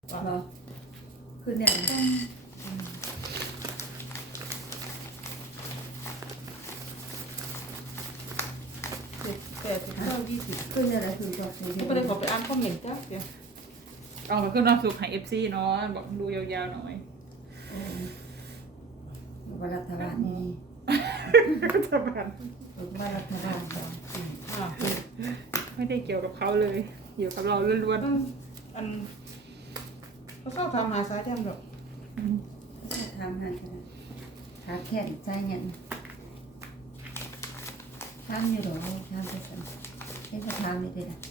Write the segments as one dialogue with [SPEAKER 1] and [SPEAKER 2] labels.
[SPEAKER 1] เหรอคือเนี่ย
[SPEAKER 2] 7 8 9 20
[SPEAKER 1] คือเนี่ยอะไรคือจบคือ
[SPEAKER 2] ก็เลยขอไปอ่านคอมเมนต์จ้ะเดี๋ยว
[SPEAKER 3] เอาไปขึ้นน้ำซุปให้ FC เนาะบอกดูยาวๆหน่อย
[SPEAKER 1] ว่ารัฐบาลนี่
[SPEAKER 3] จะแบบ
[SPEAKER 1] ว่ารัฐบาลก่อน
[SPEAKER 3] ไม่ได้เกี่ยวกับเขาเลยเกี่ยวกับเราล้วน
[SPEAKER 2] อันเขาเข้าทำหาสายแทมหรอก
[SPEAKER 1] จะทำงานกันขาแค่ใจเงินทำอยู่หรอทำไปสั่งเห็นจะทำนี่เลยนะ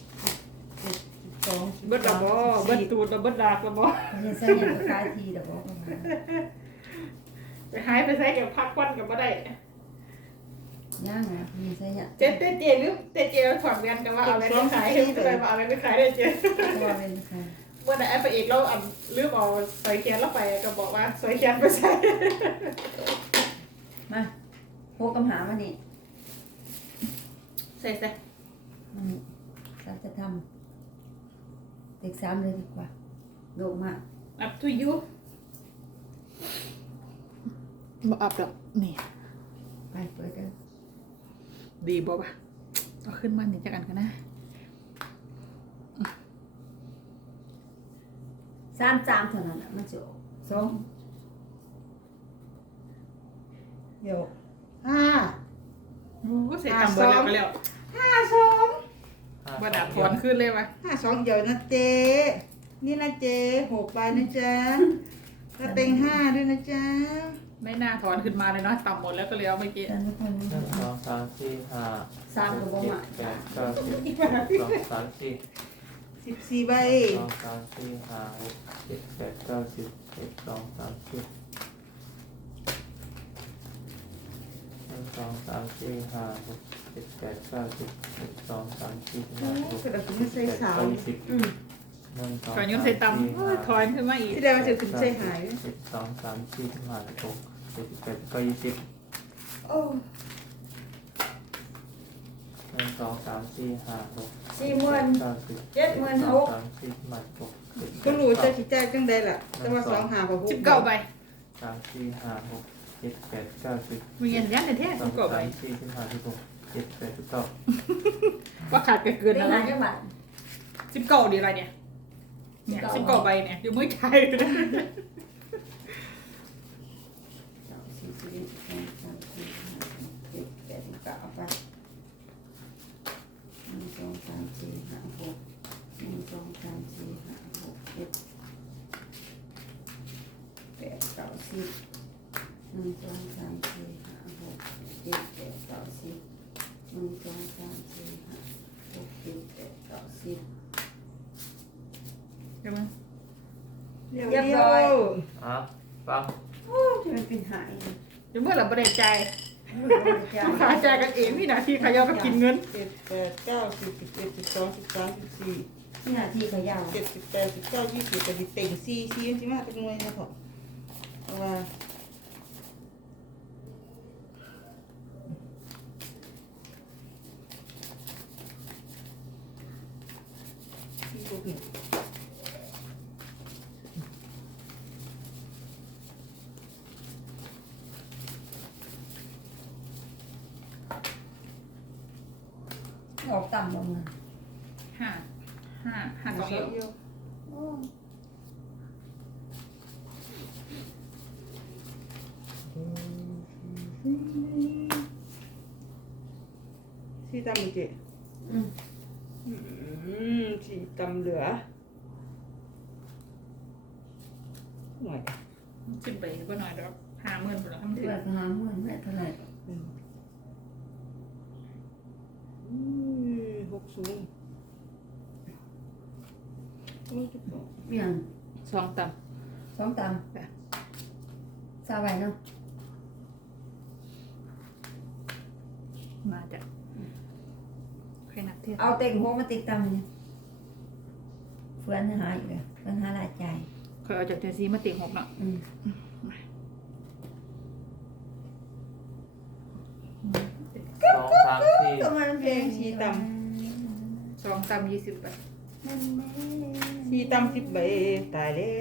[SPEAKER 2] 2
[SPEAKER 3] ๆเบิดระบอเบิดตูดระเบิดดากระบอ
[SPEAKER 1] เห็นใจเงินก็ขายทีเดี๋ยวบอกว่า
[SPEAKER 3] ไปหายไปใส่กับพักควันกับบ่ได้
[SPEAKER 1] ย่างนะมีใจเนี่ย
[SPEAKER 3] เจ๊เจหรือเจ๊ถอดเงินกันว่าเอาอะไรไปขายก็เลยมาเอาอะไรไปขายได้เจ๊
[SPEAKER 1] ตัวเป็นใคร
[SPEAKER 3] เมื่อไหร่ไอ้พระเอกเราอันลืมเอาสอยแขนเราไปก็บอกว่าสอยแขนไปใส่
[SPEAKER 1] มาโคกำหามานี่
[SPEAKER 3] ใส่ใส่
[SPEAKER 1] มันสัจะทำเด็กสามเลยดีกว่าโลกมาก
[SPEAKER 3] อัพทูยูบ่อัพดอกนี่
[SPEAKER 1] ไปเปิดกัน
[SPEAKER 3] ดีบ่ปะเอาขึ้นมาหนึ่งจากกันกันนะ
[SPEAKER 1] 3 เท่านั้นมันจะสอง
[SPEAKER 2] เดี๋ยว
[SPEAKER 3] ก็เสร็จตามเบอร์แล้วก็แล้ว
[SPEAKER 2] 5
[SPEAKER 3] บ่ดับถอนขึ้นเลยวะ
[SPEAKER 2] 2 5 2เดี๋ยวนะเจ๊นี่นะเจ๊6ใบนะจ๊ะกระเต็ง5ด้วยนะจ๊ะ
[SPEAKER 3] ไม่น่าถอนขึ้นมาเลยเนาะต่ำหมดแล้วก็เลยเอาเมื่อกี้
[SPEAKER 1] แต่ทุกคน
[SPEAKER 4] หนึ่งสองสามสี่ห้า
[SPEAKER 1] สามกับบ่
[SPEAKER 4] เจ็
[SPEAKER 1] มา
[SPEAKER 4] ดแปดเก้าสิบสองสามสี่
[SPEAKER 2] 14ใบ
[SPEAKER 4] สองสามสี่ห้าหกเจ็ดแปดเก้าสิบเอ็ดสองสามสี่หนึ่งสองสามสี่ห้าหกเจ็ดแปดเก้าสิบเอ็ดสองสามสี่ห้าหก
[SPEAKER 2] กระ
[SPEAKER 4] เจ็ด
[SPEAKER 2] ดาษ
[SPEAKER 4] แป
[SPEAKER 2] ไม่
[SPEAKER 4] ด
[SPEAKER 2] ใส่สาว
[SPEAKER 4] เก้าสิบ
[SPEAKER 2] อืม
[SPEAKER 4] หนึ่งสอง
[SPEAKER 3] ถอนยนต์ใส่ต่ำถอนขึ้นมาอีก
[SPEAKER 2] ที่ได้มาจะขึ้นใส่หาย
[SPEAKER 4] เจ็ดสองสามสี่ห้าหกเจ็ดแปดเก้าสิบ
[SPEAKER 2] โอ้
[SPEAKER 4] หนึ่งสองสามสี่ห้าหก
[SPEAKER 1] 40,000
[SPEAKER 4] เก้าสิบ
[SPEAKER 1] 70,000
[SPEAKER 4] สองสามสี่ห้าหกเจ็ดแป
[SPEAKER 2] ก็
[SPEAKER 4] ด
[SPEAKER 2] รู้จะ
[SPEAKER 4] เก้า
[SPEAKER 2] สิจ่ายจังใดล่ะ แต่ว่า2 5กับ6
[SPEAKER 3] 19ใบ
[SPEAKER 4] สามสี่ห้าหกเจ็ดแปดเก้าสิบ
[SPEAKER 3] มีเงินยันในแท้
[SPEAKER 4] สอง
[SPEAKER 3] 19ใบ
[SPEAKER 4] สามสี่สิบห้าสิบหกเจ็ดแปดสิบเก้า
[SPEAKER 3] ว่าขาดเกิน
[SPEAKER 1] ได้
[SPEAKER 3] แล้ว
[SPEAKER 1] หาจังหวัด
[SPEAKER 3] 19ดีอะไรเนี่ยเนี่ย19ใบเนี่ยอยู่มือไกลเลยนะ
[SPEAKER 1] เอาไป1 2 3 4 5 6 1 2 3 4 5 6 7 8 9 10 1 2 3 4 5 6 7 8 9 10 1 2 3 4 5 6 7 8 9 10
[SPEAKER 3] เดี๋ยวมึง
[SPEAKER 2] เรียบร้อย
[SPEAKER 4] อ่ะฟัง
[SPEAKER 1] โอ้จะมันเป็นหาย
[SPEAKER 3] เดี๋ยวเมื่อเราบริจาคลูกค้าจ่ายกันเองนี่นะที่ขายเอาไปกินเงิน
[SPEAKER 2] 7 8 9 10 11 12 13 14
[SPEAKER 1] นี่นาทีเขายาว
[SPEAKER 2] 7 8 19 20ก็สิเต็ง4 4สิมาจักหน่วยนะพ่อเพราะว่าที่บ่ผิด
[SPEAKER 1] ออกต่ำลงนะ
[SPEAKER 3] 5 2เอียว
[SPEAKER 2] ที่ตำอีกเจ๊
[SPEAKER 1] อืม
[SPEAKER 2] ที่ตำเหลือหน่อย
[SPEAKER 3] ขึ้นไปก็หน่อยดอก50,000พุ่นละทำถึง
[SPEAKER 1] เพื่อหาเงินไม่เท่าไหร่
[SPEAKER 2] 60โอ้ยจุ๊บบอก
[SPEAKER 1] อย่าง
[SPEAKER 3] 2ต่
[SPEAKER 1] 2ต่
[SPEAKER 3] จ้ะ
[SPEAKER 1] ำซาไว้เนาะ
[SPEAKER 3] ำมาจากใครนับเทียบ
[SPEAKER 1] เอาเต็งหัวมาติดต่ำเนี่ยเฟื่อนหาอีกเลยเฟื่อนหาหลายใจ
[SPEAKER 3] เคยเอาจากเจซีมาติ่ง6เนาะ
[SPEAKER 1] อืม
[SPEAKER 4] สองสามสี่
[SPEAKER 1] ก็มันเพลง
[SPEAKER 2] ที่ต
[SPEAKER 3] 2ต่ำ20ใบ
[SPEAKER 1] เ
[SPEAKER 2] สี่ตำ10 ใบตายแล้ว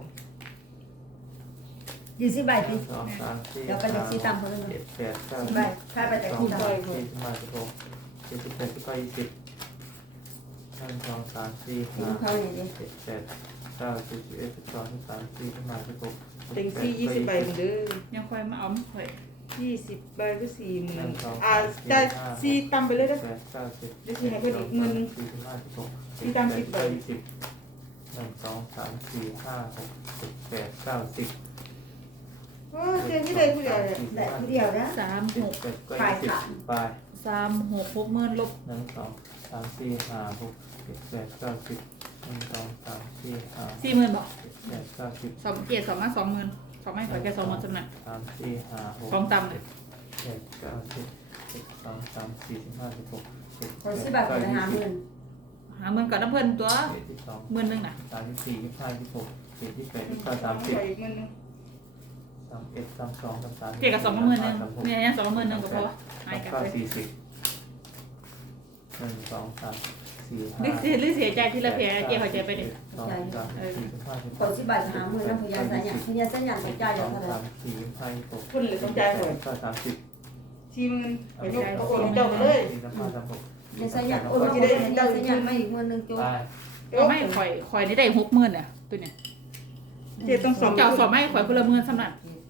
[SPEAKER 1] 20 ใบ
[SPEAKER 4] ห
[SPEAKER 1] สิ
[SPEAKER 4] นึ่งสองสามสี่
[SPEAKER 1] เดี๋ยวไปเลขสี่ตำเขาเลย
[SPEAKER 4] เจ็ดแปดเก้า
[SPEAKER 1] 10
[SPEAKER 4] สิบ
[SPEAKER 1] ใบค่าไปแต่
[SPEAKER 4] สอง
[SPEAKER 1] ที่
[SPEAKER 4] สา
[SPEAKER 1] ตำ
[SPEAKER 4] มสี่สิบห้าสิบหกเจ็ดสิบแปดสิบเก้ายี่สิบหนึ่งสองสามสี่
[SPEAKER 1] กิ
[SPEAKER 4] ห้าน
[SPEAKER 1] ข้าวนี่ดิ
[SPEAKER 4] เจ็ดแปดเก้าสิบสิบเอ็ดสิบสองสิบสามสิบสี่สิบห้าสิบหก
[SPEAKER 2] เต็งสี่20 ใบเหมือนเดิม
[SPEAKER 3] ยังค่อยมาเอาไม่ค่อย
[SPEAKER 2] 20 ใบก็40,000ได้สี่ตำไปเลยนะ
[SPEAKER 4] แปดเก้าสิบ
[SPEAKER 2] เดี๋ยวสิให้เพิ่นอีกหมื่นหนึ่ง
[SPEAKER 4] สี่สิบห้าสิบหก
[SPEAKER 2] สี่ตาม10 ใบ
[SPEAKER 4] ยี่สิบหนึ่งสองสามสี่ห้าหกเจ็ดแปดเก้าสิบ
[SPEAKER 2] โอ้เจนที่ได้ผู้เดียวเลย
[SPEAKER 1] ได้ผู้เดียวนะ
[SPEAKER 3] 36
[SPEAKER 4] เจ็ดแปดก็ยี่สิบไป
[SPEAKER 3] 36 60,000ลบ
[SPEAKER 4] หนึ่งสองสามสี่ห้าหกเจ็ดแปดเก้าสิบหนึ่งสองสามสี่ห้า
[SPEAKER 3] 40,000บอก
[SPEAKER 4] เจ็ดแปดเก้าสิบ
[SPEAKER 3] สองเกียรติ2 มา 20,000 2ไม่ค่อยแค่20,000สำนัก
[SPEAKER 4] สามสี่ห้าหก
[SPEAKER 3] สองตำเลย
[SPEAKER 4] เจ็ดเก้าสิบเจ็ดสองสามสี่สิบห้าสิบหกเจ็ด
[SPEAKER 1] คน10 บาทไปหาเงิน
[SPEAKER 3] 50,000กับน้ำเพิ่นตัว
[SPEAKER 4] เจ็ดสิบสอง
[SPEAKER 3] 10,000น่ะ
[SPEAKER 4] สามสิบสี่สิบห้าสิบหกเจ็ดสิบแปดสิบเก้าสามสิบ
[SPEAKER 2] ไปอีกมื้อนึง
[SPEAKER 4] สามเอ็ดสามสองสามสาม
[SPEAKER 3] เกียรติกับ20,000นึงเนี่ยยัง20,000ก็พอหายกัน
[SPEAKER 4] เก้า
[SPEAKER 3] เลย
[SPEAKER 4] สี่สิบหนึ่งสองสามสี่ห้า
[SPEAKER 3] หรือเสียใจที่ละเพียเจ๊เข้าใจไปดิ
[SPEAKER 4] สองสามสี่สิบห้าสิบ
[SPEAKER 1] คน10 บาทหาเงินแล้วพยาสัญญาพยาสัญญาของจ่ายเดี๋ยว
[SPEAKER 4] สอง
[SPEAKER 1] เท่าไหร่
[SPEAKER 4] สามสี่ห้าหก
[SPEAKER 2] คุณเหลือต้องจ่ายหน่อย
[SPEAKER 4] ก็สามสิบ
[SPEAKER 2] 40,000ไปยกเอาโอนเจ้าไปเลย
[SPEAKER 4] สี่สิบห้าสามหก
[SPEAKER 1] พยาสัญญาโอ้ยได้สัญญาไม่อีกเงินนึงจุ๊บ
[SPEAKER 4] ไป
[SPEAKER 3] ก็ไม่ข่อยได้60,000น่ะตัวเนี่ย
[SPEAKER 2] เจ๊ต้องสอง
[SPEAKER 3] เจ้าสอบไม่ข่อยพลเมืองสำนัก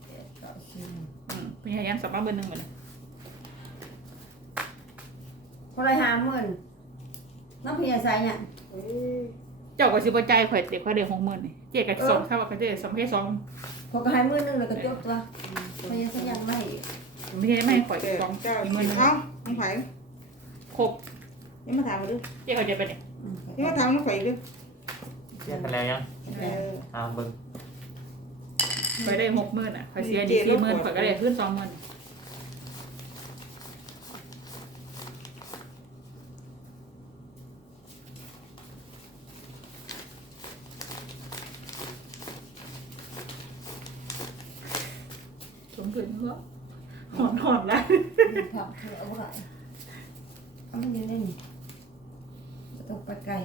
[SPEAKER 1] 7
[SPEAKER 3] พยายามสับมาเบอร์หนึ่งก่อนเลย
[SPEAKER 1] คนละหาเงินน้ำพยาสัญญา
[SPEAKER 3] เจ้าก็สิบใจข่อยเด็กข่อยเด็ก60,000นี่เจ๊กับสองถ้าว่าก็จะสองแค่สอง
[SPEAKER 1] เขาก็ให้เงินนึงแล้วก็จุ๊บตัวพยาสัญญาไม่
[SPEAKER 3] ไม่ใช่ไม่ข่อย
[SPEAKER 2] แปด
[SPEAKER 3] สอง
[SPEAKER 2] เก้า
[SPEAKER 3] อี
[SPEAKER 2] สิ
[SPEAKER 3] ก
[SPEAKER 2] บ
[SPEAKER 3] มือหนึง
[SPEAKER 2] เอ้าน้องไผ่
[SPEAKER 3] ครบ
[SPEAKER 2] ยังมาถามมาดู
[SPEAKER 3] เจ๊เข้าใจไปเนี่ย
[SPEAKER 2] ยังมาถามน้องไผ่ดู
[SPEAKER 4] เรียกกันแล้วยัง
[SPEAKER 2] เออ
[SPEAKER 4] เบิ่ง
[SPEAKER 3] ข่อยได้60,000น่ะข่อยเสียดี40,000ข่อยก็ได้ขึ้น20,000 สมถึงเหรอหอนแล้ว
[SPEAKER 1] ผักเอาไว้เอามันอยู่ได้นี่ต้องไปไกล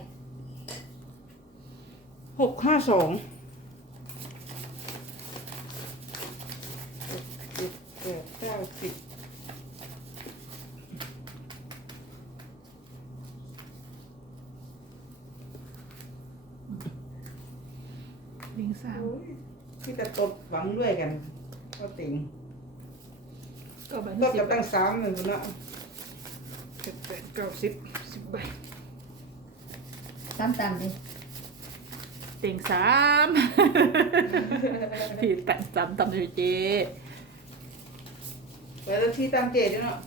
[SPEAKER 2] 652 7 8 9 10
[SPEAKER 3] ลิงสาม
[SPEAKER 2] ที่จะตบหวังด้วยกันก็ติง
[SPEAKER 3] ก็ใบ
[SPEAKER 2] ตบ
[SPEAKER 3] สิ
[SPEAKER 2] กั
[SPEAKER 3] บบ
[SPEAKER 2] ตั้ง3หนึ่งคนละ
[SPEAKER 3] 7 8 9 10ใบ
[SPEAKER 1] ตามดิ
[SPEAKER 3] เต็งสาม พี่แต่งสามตำอยู่เจ๊
[SPEAKER 2] ไปแล้วที่ตามเจด้วยเนาะ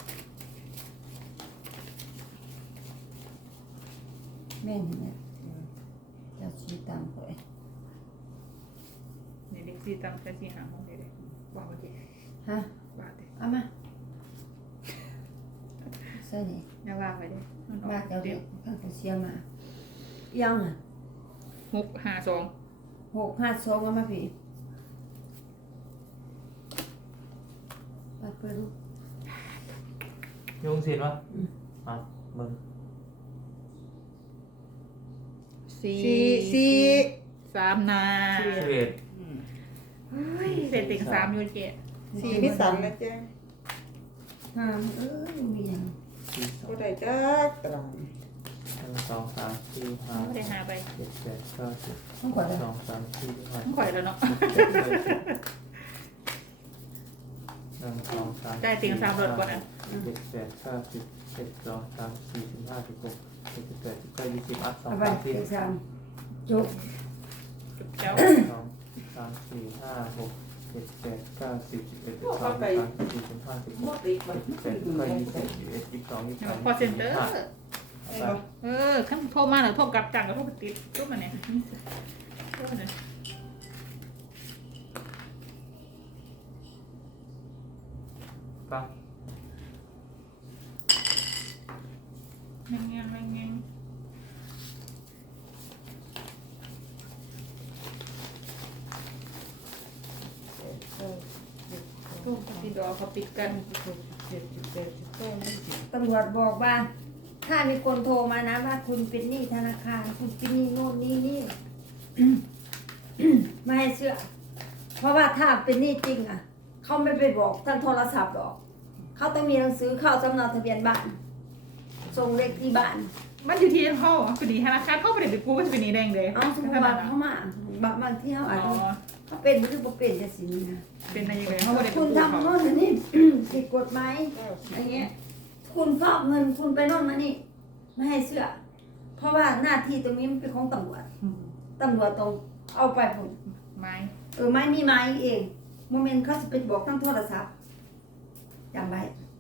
[SPEAKER 1] แม่นเนี่ยจะชี้ตามไป
[SPEAKER 3] นี่เด็กสี่ตำแค่สี่หางของเจ๊เลยว่าเมื่อกี้
[SPEAKER 1] ฮะ
[SPEAKER 3] ว่าเจ๊
[SPEAKER 1] เอามาใส่นี่
[SPEAKER 3] อย่าว่าไปเด้มันอ
[SPEAKER 1] บ้า
[SPEAKER 3] อก
[SPEAKER 1] เจ้า
[SPEAKER 3] เดี๋
[SPEAKER 1] เด็
[SPEAKER 3] ยว
[SPEAKER 1] กข้างตัวเสียมายังอ่ะ
[SPEAKER 3] 652
[SPEAKER 1] 652เอามาพี่ไปเปิดดู
[SPEAKER 4] ยุ่งสินวะอ่ะเบิ่ง
[SPEAKER 3] สามนา
[SPEAKER 4] สิบเอ็ด
[SPEAKER 3] เฮ้ยเป็นเต็งสามอยู่เจ๊
[SPEAKER 2] 4พี่สันนะจ๊ะ
[SPEAKER 1] ห้ามมีอย่าง
[SPEAKER 4] สี่สอง
[SPEAKER 2] ก็ได้จ้าตาราง
[SPEAKER 4] หนึ่งสองสามสี่ห้า
[SPEAKER 3] ไม่ได้หาไป
[SPEAKER 4] เจ็ดแปดเก้าสิบ
[SPEAKER 1] ต้องขอเลย
[SPEAKER 4] สองสามสี่ห้า
[SPEAKER 3] ต้องข่อยแล้วเนาะ
[SPEAKER 4] หนึ่งสองสาม
[SPEAKER 3] ได้เต็งสามรถก่อนนะ
[SPEAKER 4] เจ็ดแปดเก้าสิบเจ็ดสองสามสี่สิบห้าสิบหกเจ็ดสิบแปดสิบเก้ายี่สิบอ่ะสอง
[SPEAKER 1] เอาไป
[SPEAKER 4] สามสี่
[SPEAKER 1] เด็กสามจุ๊บ
[SPEAKER 3] จุดเจ้า
[SPEAKER 4] สองสามสี่ห้าหกเจ็ดแปดเก้าสิบสิบเอ็ดสิบสองสิบสามสี่สิบห้าสิบห
[SPEAKER 2] หม
[SPEAKER 4] ก
[SPEAKER 2] ดอีกมัน
[SPEAKER 4] เจ็ดสิบแปดยี่สิบยี่สิบเอ็ดยี่สิบสองยี่สิบสาม
[SPEAKER 3] พอเซ็นเตอร์
[SPEAKER 2] ไอ้บ่
[SPEAKER 3] ขั้นโทรมาหรือโทรกลับจังก็โทรไปติดรูปมันเนี่ยโทรเนี่ย
[SPEAKER 4] ก็
[SPEAKER 3] แม่งยังแม่งยังโทรติดดอกเขาปิดกัน
[SPEAKER 2] 7 8 9 10
[SPEAKER 1] ตำรวจบอกว่าถ้ามีคนโทรมานะว่าคุณเป็นหนี้ธนาคารคุณเป็นหนี้โน่นนี่นี่ ไม่ให้เชื่อ เพราะว่าถ้าเป็นหนี้จริงอ่ะเขาไม่ไปบอกทางโทรศัพท์หรอกเขาต้องมีหนังสือเข้าสำเนาทะเบียนบ้านส่งเลขที่บ้าน
[SPEAKER 3] มันอยู่ที่เขาพอดีธนาคารเขาไม่ได้ไปกู้มันจะเป็นนี้แดงเลย
[SPEAKER 1] เอาสมมติว่าเขามาบางที่เขาอาจ
[SPEAKER 3] อ๋อ
[SPEAKER 1] จะเขาเป็นหรือบ่เป็นจะสินี่นะ
[SPEAKER 3] เป็นอะไรอย่างเงี้ยเขาไม่ได้ไป
[SPEAKER 1] คุณ
[SPEAKER 3] กู้
[SPEAKER 1] ทำ
[SPEAKER 3] เขา
[SPEAKER 1] โน่นนี่ ผิดกฎหมายอย่างเงี้ยคุณฟอกเงินคุณไปโน่นมานี่ไม่ให้เชื่อ เพราะว่าหน้าที่ตรงนี้มันเป็นของตำรวจตำรวจต้องเอาไปผม
[SPEAKER 3] ไม้
[SPEAKER 1] ไม่มีไม้เองโมเมนต์เขาจะไปบอกทั้งโทรศัพท์จำไว้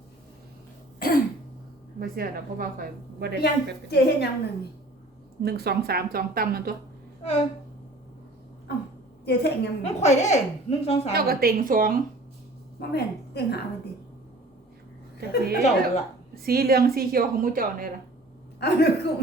[SPEAKER 3] ไม่เชื่อแต่เพราะว่าคอยบ่ได้
[SPEAKER 1] ยังเจเห็นยังหนึ่งนี่
[SPEAKER 3] 1 2 3 2ต่ำนั่นตัว
[SPEAKER 2] เออ
[SPEAKER 1] เจเห็นยังห
[SPEAKER 2] มั
[SPEAKER 1] นึ่
[SPEAKER 2] น
[SPEAKER 1] ง
[SPEAKER 2] ข่อยได้1 2 3
[SPEAKER 3] เจ้าก็เต็งสอง
[SPEAKER 1] โมเมนต์เต็งหามันติ
[SPEAKER 3] แต่เจ๊
[SPEAKER 2] เจ้าละ
[SPEAKER 3] สีเหลืองสีเขียวของมูเจ้าเนี่ยล่ะ
[SPEAKER 1] เอาเรื่องคุ้ม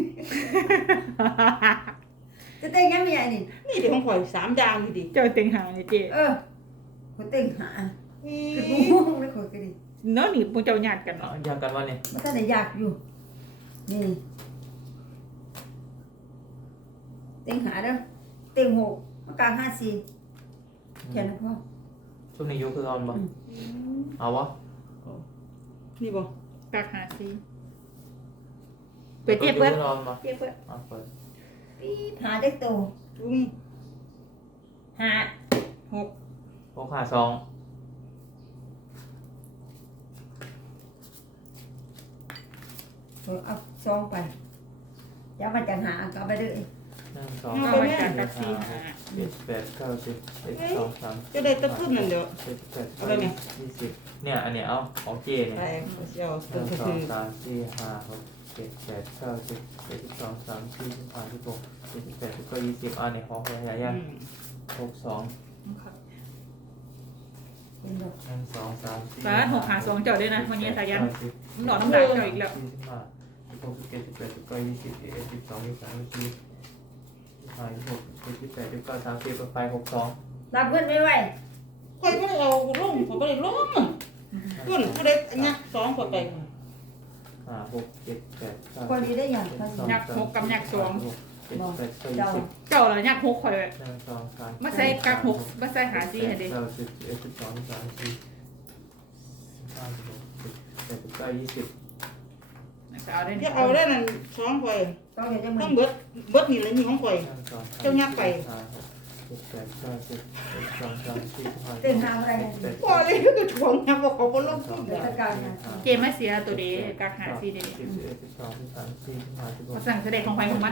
[SPEAKER 1] จะเต็งยังไม่ใหญ่นี่
[SPEAKER 2] นี่เดี๋ยวของข่อย3ดาวอยู่ดิ
[SPEAKER 3] เจ้าเต็งหาเนี่ยเจ๊
[SPEAKER 1] คนเต็งหา
[SPEAKER 2] อี
[SPEAKER 1] คือกูงงเลยคนก็ดี
[SPEAKER 3] เนาะนี่มูเจ้าญาติกัน
[SPEAKER 4] เอา
[SPEAKER 3] เนาะ
[SPEAKER 4] อย่างกันว่าเนี่ย
[SPEAKER 1] มันก็ได้ยากอยู่ นี่เต็งหาเด้อเต็งหกมากลาง54แค่นั้นพอ
[SPEAKER 4] ช่วงนี้ยุคคือเอาบ่เอาวะ
[SPEAKER 2] นี่บ่
[SPEAKER 3] กักหาสีเปิดเจ๊เปิด
[SPEAKER 4] ยุคคือเอาบ่
[SPEAKER 3] เจ๊เปิด
[SPEAKER 4] เอาเปิด
[SPEAKER 1] ปี๊บหาได้โต
[SPEAKER 2] ลุง
[SPEAKER 1] หา
[SPEAKER 4] 652
[SPEAKER 1] เอาซองไปเดี๋ยวมันจะหาก็เอาไปเลย
[SPEAKER 4] 1 2
[SPEAKER 3] เอามาจากกักสีหา
[SPEAKER 4] 7 8 9 10 11 12 13
[SPEAKER 2] จะได้ตะขึ้นนั่นเด้อ
[SPEAKER 4] 18
[SPEAKER 2] อะไรเนี่ย
[SPEAKER 4] 20เนี่ยอันเนี้ยเอาของเจเนี่ย
[SPEAKER 2] ไปเจ้า
[SPEAKER 4] ห
[SPEAKER 2] ตัว
[SPEAKER 4] นึ่ง
[SPEAKER 2] ก็
[SPEAKER 4] สอ
[SPEAKER 2] คื
[SPEAKER 4] ง
[SPEAKER 2] อ
[SPEAKER 4] สามสี่ห้าหกเจ็ดแปดเก้าสิบเอ็ดสิบสองสามสี่สิบห้าสิบหกเจ็ดสิบแปดสิบเก้า20อันนี้ของพยายัน62
[SPEAKER 1] เป็นดอก
[SPEAKER 4] 1 2 3 4
[SPEAKER 3] ฟ้า6 5 2เจ้าด้วยนะวันนี้สายัน
[SPEAKER 4] 10
[SPEAKER 3] มันหลอดน้ำหนักเจ้าอีกแล้ว
[SPEAKER 4] 45 16 17 18 19 20 21 12 23 24 25 26 27 28 29 30ไป62
[SPEAKER 1] รับเพื่อนไม่ไหว
[SPEAKER 2] ข่อยบ่ได้เอาลงข่อยบ่ได้ลงเพิ่นบ่ได้อันเนี้ย2ข่อยไป
[SPEAKER 4] 5 6 7 8 9
[SPEAKER 1] คนนี้ได้อย่างภาษี
[SPEAKER 3] ยักหกกับยักสอง
[SPEAKER 4] 7 8 9 20
[SPEAKER 3] เจ้าละยักหกข่อยเลย
[SPEAKER 4] 1 2 3
[SPEAKER 3] มาใส่กักหกมาใส่หาสีให้เด็ก
[SPEAKER 4] 9 10 11 12 13 14 15 16 17 18 19 20
[SPEAKER 3] เอาได้
[SPEAKER 2] จะเอาได้นั่น2ข่อย
[SPEAKER 1] ต้องเห็นยังไง
[SPEAKER 2] ต้องเบิดนี่แหละนี่ของข่อย เจ้ายักษ์ไป
[SPEAKER 1] เต็งหาอะไร
[SPEAKER 2] บ่เลยก็ถ่วงนะบ่เขาบ่ลงทุน
[SPEAKER 1] เดี๋ยวจัดการนะ
[SPEAKER 3] เจมาเสียตัวเดีกักหาสีเด็กมาสั่งแสดงของไฟของมัน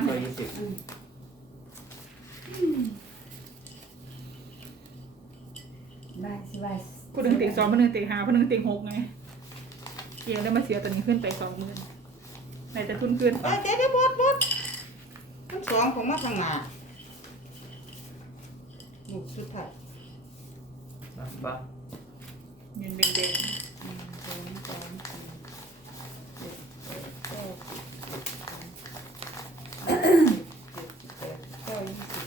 [SPEAKER 1] ได้สบาย
[SPEAKER 3] ผู้หนึ่งติ่ง2ผู้หนึ่งติ่ง5ผู้หนึ่งติ่ง6ไงเจแล้วมาเสียตัวนี้ขึ้นไป20,000ไหนจะทุนขึ้น
[SPEAKER 2] เดี๋ยวบดทั้งสองของมาทางหน้าลูกสุดท้าย
[SPEAKER 4] บ้า
[SPEAKER 3] ยืนเด้ง
[SPEAKER 2] 1 2 3 4 5 6 7 8 9 20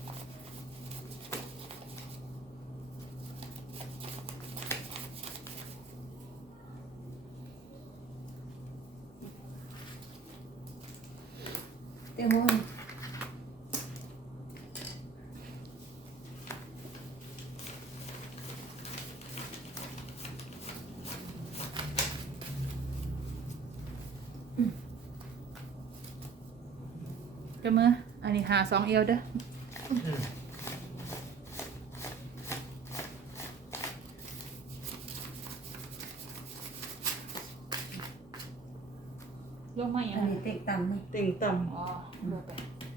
[SPEAKER 1] เต็งหก
[SPEAKER 3] ๆเจ้ามืออันนี้หา2เอวเด้อลงมาอย่าง
[SPEAKER 1] อัน
[SPEAKER 3] ไร
[SPEAKER 1] นี้เต็งต่ำนะ
[SPEAKER 2] เต็งต่
[SPEAKER 3] อ๋อลงไป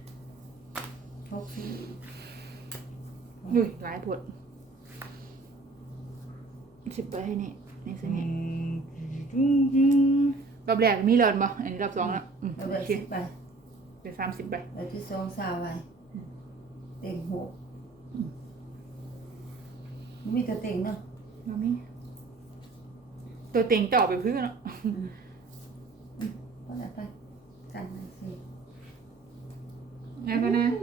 [SPEAKER 1] 64
[SPEAKER 3] อุ้ยหลายผด10ไปให้นี่นี่
[SPEAKER 2] ำ
[SPEAKER 3] สิเนี่ยรอบแรกมีเลินบ่อันนี้รอบ2แล้ว
[SPEAKER 1] เราได้
[SPEAKER 3] โอเค
[SPEAKER 1] 10ไป
[SPEAKER 3] เป็น30ไป
[SPEAKER 1] เราที่สองสาวไว้เต็งหกมีแต่เต็งเนาะ
[SPEAKER 3] มามีตัวเต็งจะออกไปพื้นเนาะ
[SPEAKER 1] ก็ได้ไปกันมาสิ
[SPEAKER 3] แล้วก็นะ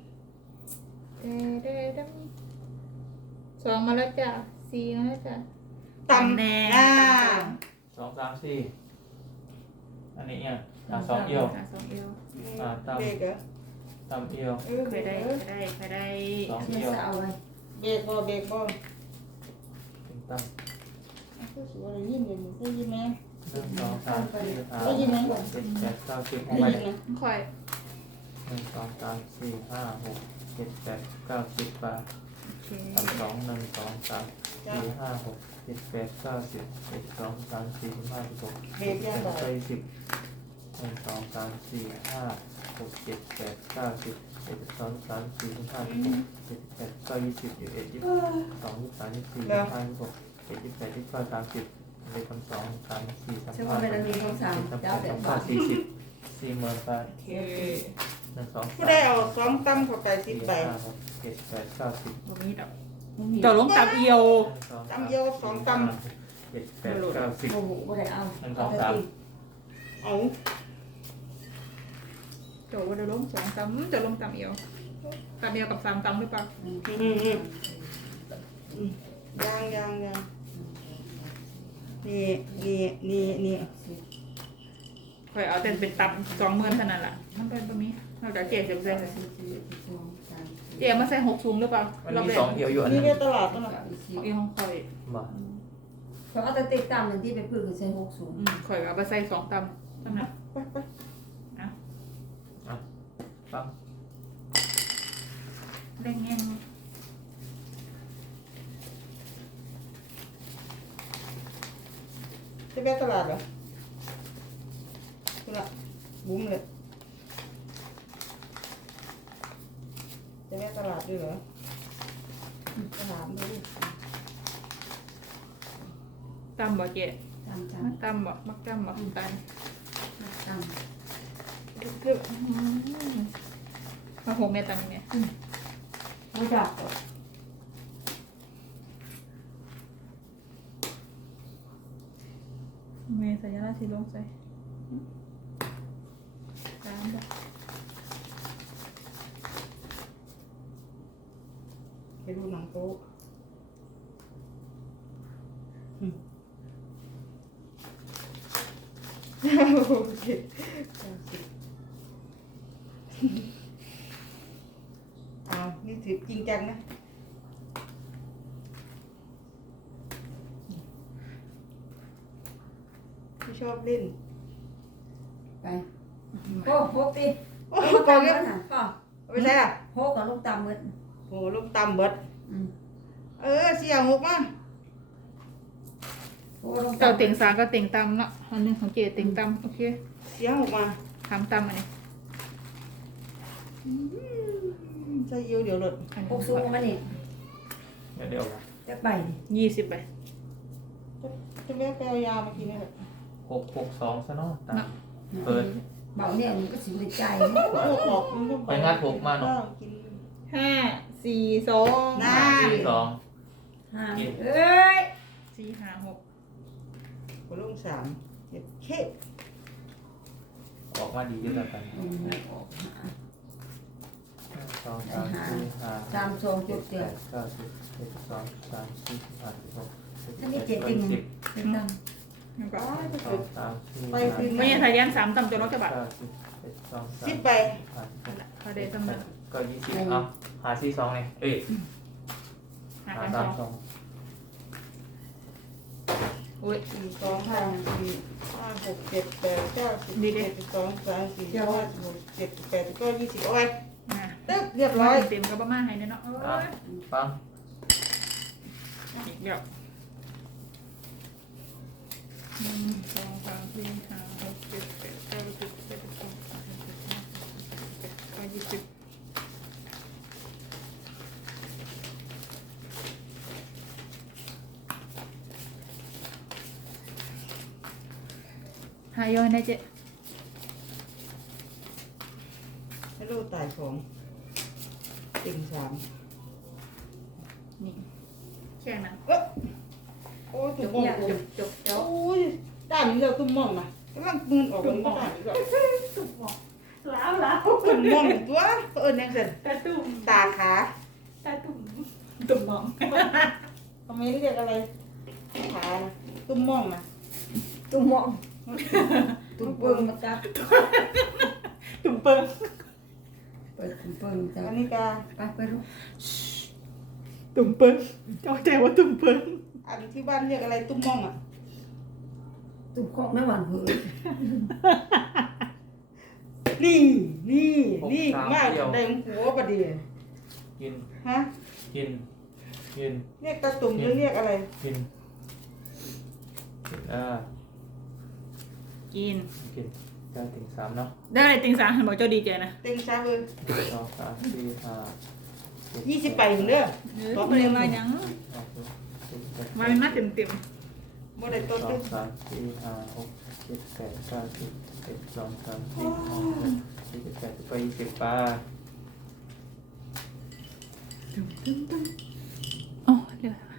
[SPEAKER 3] 2มาแล้วจ้ะ4มาแล้วจ้ะ
[SPEAKER 2] ต่ำ
[SPEAKER 3] แน่
[SPEAKER 2] อ่า
[SPEAKER 4] 2 3 4 อันนี้เนี่ยสองเอียว
[SPEAKER 3] หาสองเอียว
[SPEAKER 2] เบรกเหรอ
[SPEAKER 4] ตำเอียว
[SPEAKER 3] เคยได้เคยได้
[SPEAKER 4] สอง
[SPEAKER 1] เชื่อ
[SPEAKER 4] เอียว
[SPEAKER 1] สาวไว้
[SPEAKER 2] เบรกบ่เบรกบ่
[SPEAKER 4] ติงตำ
[SPEAKER 2] ก็สวยเลยยิ้มเลยได้ยินไหม
[SPEAKER 4] หนึ่งสองสามสี่ห้า
[SPEAKER 2] ได้ยินไหม
[SPEAKER 4] หกเจ็ดแปดเก้าสิบ
[SPEAKER 2] ได้
[SPEAKER 4] ไป
[SPEAKER 2] ยินไหม
[SPEAKER 3] คอย
[SPEAKER 4] หนึ่งสองสามสี่ห้าหกเจ็ดแปดเก้าสิบไป
[SPEAKER 3] โอเค
[SPEAKER 4] สามสองหนึ่งสองสามสี่ห้าหกเจ็ดแปดเก้าสิบเอ็ดสองสามสี่ห้าหก
[SPEAKER 2] เบรก
[SPEAKER 4] เจ็
[SPEAKER 2] ยัง
[SPEAKER 4] ด
[SPEAKER 2] บ่
[SPEAKER 4] แปดสิบหนึ่งสองสามสี่ห้าหกเจ็ดแปดเก้าสิบเอ็ดสองสามสี่ห้าหกเจ็ดแปดเก้ายี่สิบยี่สิบเอ็ดยี่สิบสองยี่สิบสามยี่สิบสี่ยี่สิบห้ายี่สิบหกเจ็ดยี่สิบแปดยี่สิบเก้าสามสิบเลขสองสามสี่สาม
[SPEAKER 1] เชื่อ
[SPEAKER 4] ห้า
[SPEAKER 1] ว่าเป็นอันนี้ของสาม
[SPEAKER 4] สาม
[SPEAKER 1] เจ้าแต่
[SPEAKER 4] สาม
[SPEAKER 1] บาท
[SPEAKER 4] สี่สิบสี่หมื่นบาท
[SPEAKER 3] โอเค
[SPEAKER 4] หนึ่งสอง
[SPEAKER 2] ผู้ได้เอาสองตั้มเข้าไปสิ
[SPEAKER 4] สี่
[SPEAKER 2] บใบ
[SPEAKER 4] ห้าหกเจ็ดแปดเก้าสิบ
[SPEAKER 3] บ่มีดอกเจ้าลงตามเอียว
[SPEAKER 2] ตั้มเดียวสองตั้ม
[SPEAKER 4] เจ็ดแปดเก้าสิบ
[SPEAKER 1] โอ้โหบ่ได้เอา
[SPEAKER 2] เอา
[SPEAKER 3] เจ้าว่าเดี๋ยวลงสองตำเจ้าลงตามเอียวตามเอียวกับสามตำหรือเปล่า
[SPEAKER 2] ยังนี่
[SPEAKER 3] คอยเอาแต่เป็นตำ20,000เท่านั้นล่ะมันเป็นแบบนี้เราจะเจ๊เสียเลยเจ๊มาใส่6ถุงหรือเปล่า
[SPEAKER 4] มัน
[SPEAKER 3] เรา
[SPEAKER 4] มี
[SPEAKER 3] แบ่ง
[SPEAKER 4] สองเอี่ยวอยู่อัน
[SPEAKER 2] นี่
[SPEAKER 4] นึง
[SPEAKER 2] เรียกตลาดตลาด
[SPEAKER 3] เอียวของคอย
[SPEAKER 4] มา
[SPEAKER 1] เขาเอาแต่ติดตามหนึ่งที่ไปพื้นคือใช้60
[SPEAKER 3] คอยเอาไปใส่2ตำเท่านั้น
[SPEAKER 4] ปั๊ม
[SPEAKER 3] เร่งแง่ง
[SPEAKER 2] จะไปตลาดเหรอตลาดบุ้มเลยจะไปตลาดด้วยเหรอตลาดด้วย
[SPEAKER 3] ตำบ่เจ๊
[SPEAKER 1] ตาม
[SPEAKER 3] มักตำบ่มักตำบ่ตาย
[SPEAKER 1] ตาม
[SPEAKER 3] คือมาหกเมตรตำเนี่ย
[SPEAKER 1] ไม่จับ
[SPEAKER 3] เมย์สัญลักษณ์สีลงใส่ตามบ่
[SPEAKER 2] ไปดูหนังโป๊ะโอเคเอานี่ถือจริงจังนะไม่ชอบเล่น
[SPEAKER 1] ไปโอ้โหปี
[SPEAKER 2] โอ้
[SPEAKER 1] โอ้
[SPEAKER 2] โห
[SPEAKER 1] ตาม
[SPEAKER 2] เล่
[SPEAKER 1] เบิ
[SPEAKER 2] น
[SPEAKER 1] ดน่ะก็
[SPEAKER 2] ไม่ใช่อ่ะ
[SPEAKER 1] โหกับลูกตามเบิด
[SPEAKER 2] โอ้ลูกตำเบิด
[SPEAKER 1] อืม
[SPEAKER 2] เสี่ยหกมา
[SPEAKER 1] โอ้ลูก
[SPEAKER 3] เจ้าเต็งสามก็เต็งตำเนาะอันหนึงของเจ๊เต็งตำโอเค
[SPEAKER 2] เสี่ยหกมา
[SPEAKER 3] ถามตำอันนี้
[SPEAKER 2] ใส่เยียวเดี๋ยวหลด
[SPEAKER 3] อันนี้
[SPEAKER 1] 60มันนี่
[SPEAKER 4] เดี๋ยว
[SPEAKER 1] จะไปนี่
[SPEAKER 3] 20ไป
[SPEAKER 2] จะแม่ไปเอายามากินนี่แหละ
[SPEAKER 4] 662ซะเนาะตาม เปิด
[SPEAKER 1] เบาเนี่ยมันก็สิบใจ
[SPEAKER 2] พวกออกมันก็
[SPEAKER 4] ไปงานหกมาเนาะ
[SPEAKER 2] กิน
[SPEAKER 3] 5 4 2
[SPEAKER 2] น่า
[SPEAKER 4] สี่สอง
[SPEAKER 1] ห้าเอ้ย
[SPEAKER 3] 4 5 6
[SPEAKER 2] หัวลงสามเจ็ดเค
[SPEAKER 4] ออกมาดีด้วยกัน
[SPEAKER 1] อืมออกหา
[SPEAKER 4] สองสามสี่ห้า
[SPEAKER 1] ตามทรงจุดเดียว
[SPEAKER 4] เก้าสิบเอ็ดสองสามสี่ห้าหก
[SPEAKER 1] ถ้ามีเจ็ดติ่ง
[SPEAKER 4] สิบ
[SPEAKER 1] เป็นตาม
[SPEAKER 3] แล้วก็
[SPEAKER 4] สองสามสี่
[SPEAKER 2] ไป
[SPEAKER 4] ห้า
[SPEAKER 2] คืน
[SPEAKER 3] ไม่ใช่ทายัน3ตำจนรถจะบัด
[SPEAKER 4] เก้าสิบเอ็ดสองสาม
[SPEAKER 2] สิบใบ
[SPEAKER 4] ห้า
[SPEAKER 3] เขาได้ตำนั้น
[SPEAKER 4] ก็20เอาหาสี่สองเลยเอ้ย
[SPEAKER 3] หา
[SPEAKER 4] หา
[SPEAKER 3] กัน
[SPEAKER 4] สาม
[SPEAKER 3] 2
[SPEAKER 4] สอง
[SPEAKER 3] โอ้ย
[SPEAKER 2] สี่สองห้าสี่ห้าหกเจ็ดแปดเก้าสิบ
[SPEAKER 3] ดีดิ
[SPEAKER 2] เจ็ดสิบสองสามสี่ห้าหกเจ็ดแปดก็20เอาไว้
[SPEAKER 3] นะ
[SPEAKER 2] ตึ๊บเรียบร้อย
[SPEAKER 3] เต็มก็ประมาณให้เนาะโอ้
[SPEAKER 4] อ่ะ
[SPEAKER 3] ย
[SPEAKER 4] ปัง
[SPEAKER 3] อีกเดี๋ยว1 2 3 4 5 6 7 8 9 10 11 12 13 14 15 16 17 18 19 20หายย้อยนะเจ๊
[SPEAKER 2] ให้ลูกตายของติ่งสาม
[SPEAKER 3] นี่แค่นั้น
[SPEAKER 2] โอ้ย
[SPEAKER 3] จ
[SPEAKER 2] ตุ้
[SPEAKER 3] บ
[SPEAKER 2] มมอง
[SPEAKER 3] เนี่ย
[SPEAKER 2] โอ้
[SPEAKER 3] จ
[SPEAKER 2] ย
[SPEAKER 3] บจบจบ
[SPEAKER 2] โอ้ยด้านนี้เราตุ้มมองนะกำลังมืนออกมันก็ด้านนี้ก็
[SPEAKER 3] ตุ่มหมอกแล้ว
[SPEAKER 2] ตุ้มมองตัวเอิญยังเสร็จ
[SPEAKER 3] ตาตุ่ม
[SPEAKER 2] ตาขา
[SPEAKER 3] ตาตุ่มตุ่มหมอง
[SPEAKER 2] ทำไมเรียกอะไรขานะตุ้มมองนะ
[SPEAKER 1] ตุ้มมองตุ้มเปิงมาจับ
[SPEAKER 3] ตุ่มเปิง
[SPEAKER 1] เปิดตุ้มเปิงจับ
[SPEAKER 2] อันนี้กา
[SPEAKER 1] ไปลูก
[SPEAKER 3] ตุ่มเปิงเข้าใจว่าตุ่มเปิง
[SPEAKER 2] อันที่บ้านเรียกอะไรตุ้มม่องอ่ะ
[SPEAKER 1] ตุ้มของไม่หวานเหย
[SPEAKER 2] นี่มากได้หัวประเดี๋ยว
[SPEAKER 4] กิน
[SPEAKER 2] ฮะ
[SPEAKER 4] กินกิน
[SPEAKER 2] เรียกตาตุ่มหรือเรียกอะไร
[SPEAKER 4] กินกิน
[SPEAKER 3] กิน
[SPEAKER 4] กินได้ถึงสามเนาะ
[SPEAKER 3] ได้อะไรติงสามบอกเจ้าดีใจนะ
[SPEAKER 2] เต็งซาเบอร์
[SPEAKER 4] หนึ่งสองสามสี่ห้าหก
[SPEAKER 2] 20 ไปเหมือนเด้อ
[SPEAKER 3] ก็ไม่ได้มายัง มาเป็นมาเต็ม
[SPEAKER 2] บ่ได้
[SPEAKER 4] ส
[SPEAKER 2] ต้น
[SPEAKER 4] อ
[SPEAKER 2] เด้
[SPEAKER 4] ง
[SPEAKER 2] อ
[SPEAKER 4] สามสี่ห้าหกเจ็ดแปดเก้าสิบเอ็ดสองสามสี่ห้าหกเจ็ดแปดไป20ปลา
[SPEAKER 3] ๆอ๋อเดี๋ยว